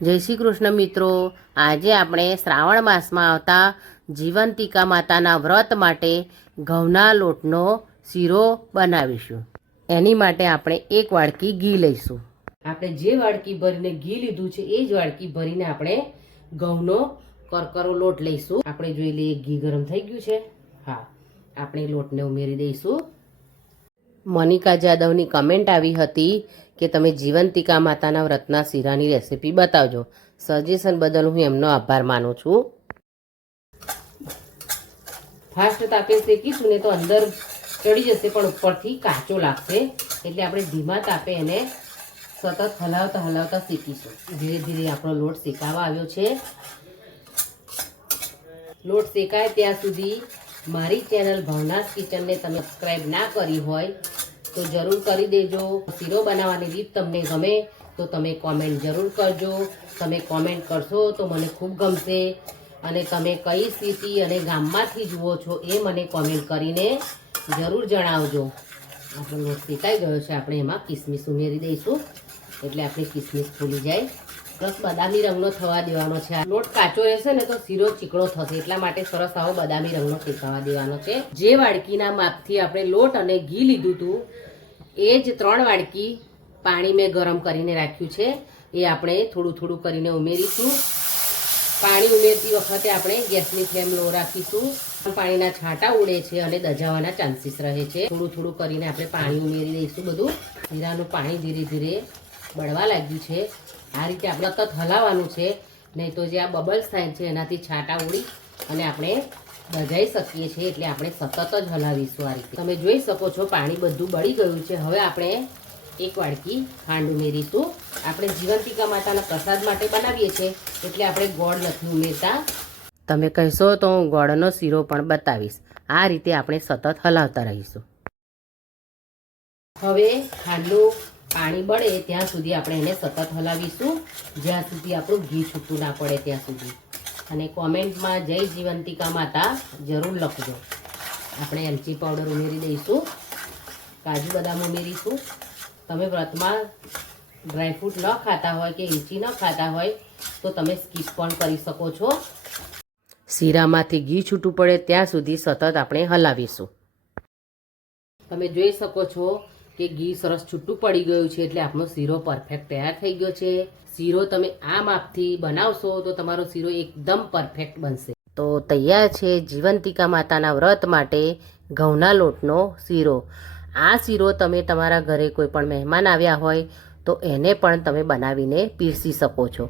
જય શ્રી કૃષ્ણ મિત્રો, આજે આપણે શ્રાવણ માસમાં આવતા જીવંતિકા માતાના વ્રત માટે ઘઉંના લોટનો શીરો બનાવીશું। એની માટે આપણે એક વાડકી ઘી લઈશું। આપણે જે વાડકી ભરીને ઘી લીધું છે એ જ વાડકી ભરીને આપણે ઘઉંનો કરકરો લોટ લઈશું। આપણે જોઈ લઈએ ઘી ગરમ થઈ ગયું છે। હા, આપણે લોટને ઉમેરી દઈશું। મનિકા જાદવની કમેન્ટ આવી હતી કે તમે જીવંતિકા માતાના વ્રતના શીરાની રેસીપી બતાવજો। સજેશન બદલ હું એમનો આભાર માનું છું। ફાસ્ટ તાપે શેકીશું ને તો અંદર ચડી જશે પણ ઉપરથી કાચો લાગશે, એટલે આપણે ધીમા તાપે એને સતત હલાવતા હલાવતા શેકીશું। ધીરે ધીરે આપણો લોટ શેકાવા આવ્યો છે। લોટ શેકાય ત્યાં સુધી મારી ચેનલ ભાવનાસ કિચનને તમે સબસ્ક્રાઈબ ના કરી હોય તો જરૂર કરી દેજો। શીરો બનાવવાની રીત તમને ગમે તો તમે કોમેન્ટ જરૂર કરજો। તમે કોમેન્ટ કરશો તો મને ખૂબ ગમશે, અને તમે કઈ સ્થિતિ અને ગામમાંથી જુઓ છો એ મને કોમેન્ટ કરીને જરૂર જણાવજો। આપણો લોટ શેકાઈ ગયો છે, આપણે એમાં કિસમિસ ઉમેરી દઈશું એટલે આપણી કિસમિસ ફૂલી જાય। પ્લસ બદામી રંગનો થવા દેવાનો છે। લોટ કાચો રહેશે ને તો શીરો ચીકણો થશે, એટલા માટે સરસ આવો બદામી રંગનો શેકાવા દેવાનો છે। જે વાડકીના માપથી આપણે લોટ અને ઘી લીધું હતું એ જ 3 વાડકી પાણી મેં ગરમ કરીને રાખ્યું છે, એ આપણે થોડું થોડું કરીને ઉમેરીશું। પાણી ઉમેરતી વખતે આપણે ગેસની ફ્લેમ લો રાખીશું। પાણીના છાંટા ઉડે છે અને દજાવાના ચાન્સીસ રહે છે। થોડું થોડું કરીને આપણે પાણી ઉમેરી દઈશું। બધું જીરાનું પાણી ધીરે ધીરે બળવા લાગ્યું છે। આ રીતે આપણે સતત હલાવવાનું છે, નહીં તો જે આ બબલ્સ થાય છે એનાથી છાંટા ઉડી અને આપણે દજાઈ શકીએ છીએ, એટલે આપણે સતત જ હલાવીશું। આ રીતે તમે જોઈ શકો છો પાણી બધું બળી ગયું છે। હવે આપણે એક વાડકી ખાંડ ઉમેરીશું। આપણે જીવંતિકા માતાના પ્રસાદ માટે બનાવીએ છીએ એટલે આપણે ગોળ નથી ઉમેરતા। તમે કહેશો તો હું ગોળનો શીરો પણ બતાવીશ। આ રીતે આપણે સતત હલાવતા રહીશું। હવે ખાંડનું પાણી બળે ત્યાં સુધી આપણે એને સતત હલાવીશું, જ્યાં સુધી આપણું ઘી છૂટું ના પડે ત્યાં સુધી। અને કોમેન્ટમાં જય જીવંતિકા માતા જરૂર લખજો। આપણે એલચી પાવડર ઉમેરી દઈશું, કાજુ બદામ ઉમેરીશું। તમે વ્રતમાં ડ્રાયફ્રૂટ ન ખાતા હોય કે એલચી ન ખાતા હોય તો તમે સ્કીપ પણ કરી શકો છો। શીરામાંથી ઘી છૂટું પડે ત્યાં સુધી સતત આપણે હલાવીશું। તમે જોઈ શકો છો કે ઘી સરસ છૂટું પડી ગયું છે, એટલે આપણો શીરો પરફેક્ટ તૈયાર થઈ ગયો છે। શીરો તમે આ માપથી બનાવશો તો તમારો શીરો એકદમ પરફેક્ટ બનશે। તો તૈયાર છે જીવંતિકા માતાના વ્રત માટે ઘઉંના લોટનો શીરો। આ શીરો તમે તમારા ઘરે કોઈ પણ મહેમાન આવ્યા હોય તો એને પણ તમે બનાવીને પીરસી શકો છો।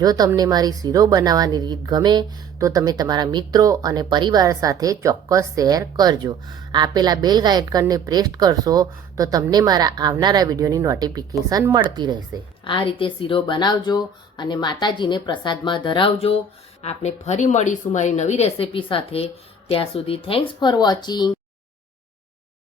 જો તમને મારી શીરો બનાવવાની રીત ગમે તો તમે તમારા મિત્રો અને પરિવાર સાથે ચોક્કસ શેર કરજો। આપેલા બેલ આઇકનને પ્રેસ કરશો તો તમને મારા આવનારા વિડીયોની નોટિફિકેશન મળતી રહેશે। આ રીતે શીરો બનાવજો અને માતાજીને પ્રસાદમાં ધરાવજો। આપણે ફરી મળીશું મારી નવી રેસિપી સાથે। ત્યાં સુધી થેન્ક્સ ફોર વોચિંગ।